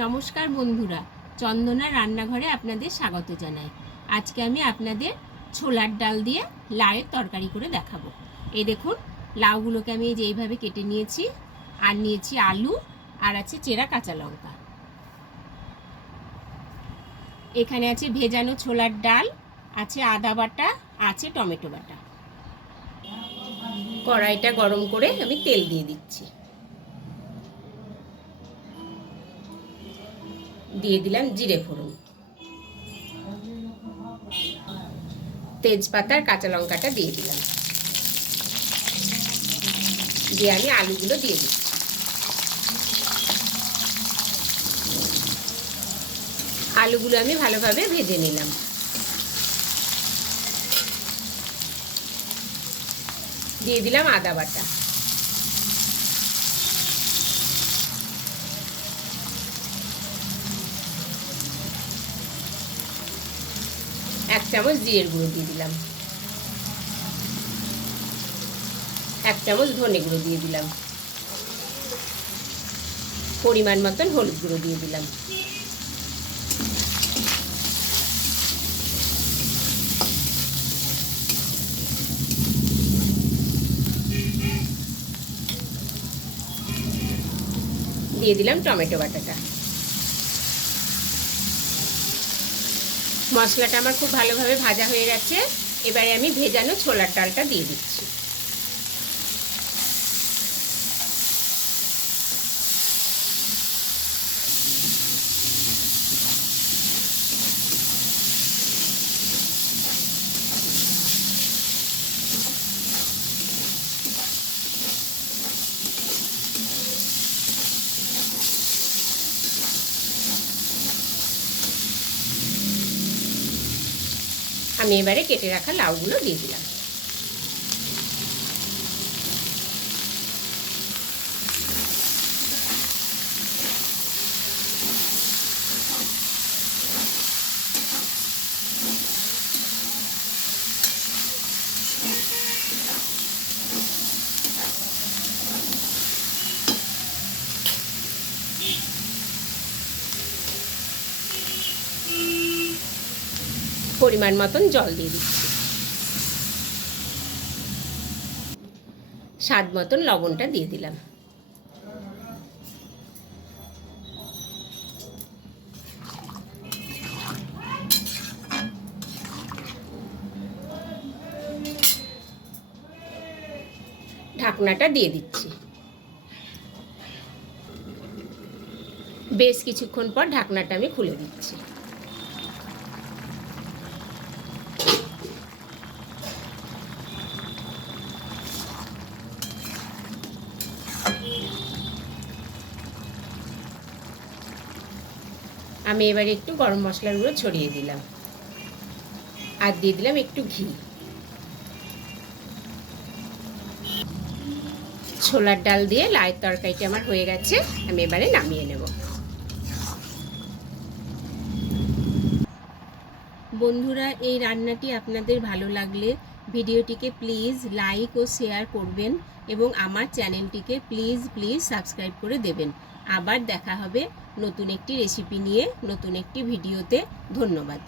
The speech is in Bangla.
নমস্কার বন্ধুরা, চন্দনা রান্নাঘরে আপনাদের স্বাগত জানাই। আজকে আমি আপনাদের ছোলার ডাল দিয়ে লাউয়ের তরকারি করে দেখাবো। এই দেখুন, লাউগুলোকে আমি এইভাবে কেটে নিয়েছি, আর নিয়েছি আলু, আর আছে চেরা কাঁচা লঙ্কা। এখানে আছে ভেজানো ছোলার ডাল, আছে আদা বাটা, আছে টমেটো বাটা। কড়াইটা গরম করে আমি তেল দিয়ে দিচ্ছি। দিয়ে দিলাম জিরে ফোড়ন, তেজপাতা আর কাঁচা লঙ্কাটা দিয়ে দিলাম। দিয়ে আমি আলুগুলো দিয়ে দিচ্ছি। আলুগুলো আমি ভালোভাবে ভেজে নিলাম। দিয়ে দিলাম আদা বাটা, এক চামচ জিরের গুঁড়ো দিয়ে দিলাম, এক চামচ ধনে গুঁড়ো দিয়ে দিলাম, পরিমাণ মতন হলুদ গুঁড়ো দিয়ে দিলাম। দিয়ে দিলাম টমেটো বাটাটা। মশলাটা আমার খুব ভালোভাবে ভাজা হয়ে গেছে। এবারে আমি ভেজানো ছোলার ডালটা দিয়ে দিচ্ছি। আমি এবারে কেটে রাখা লাউগুলো দিয়ে দিলাম। পরিমাণ মতন জল দিয়ে দিচ্ছি। স্বাদ মতন লবণটা দিয়ে দিলাম। ঢাকনাটা দিয়ে দিচ্ছি। বেশ কিছুক্ষণ পর ঢাকনাটা আমি খুলে দিচ্ছি। আমি এবারে একটু গরম মশলার গুঁড়ো ছড়িয়ে দিলাম, আর দিয়ে দিলাম একটু ঘি। ছোলার ডাল দিয়ে লাউয়ের তরকারিটা আমার হয়ে গেছে। আমি এবারে নামিয়ে নেব। বন্ধুরা, এই রান্নাটি আপনাদের ভালো লাগলে ভিডিওটিকে প্লিজ লাইক ও শেয়ার করবেন, এবং আমার চ্যানেলটিকে প্লিজ সাবস্ক্রাইব করে দেবেন। আবার দেখা হবে নতুন একটি রেসিপি নিয়ে, নতুন একটি ভিডিওতে। ধন্যবাদ।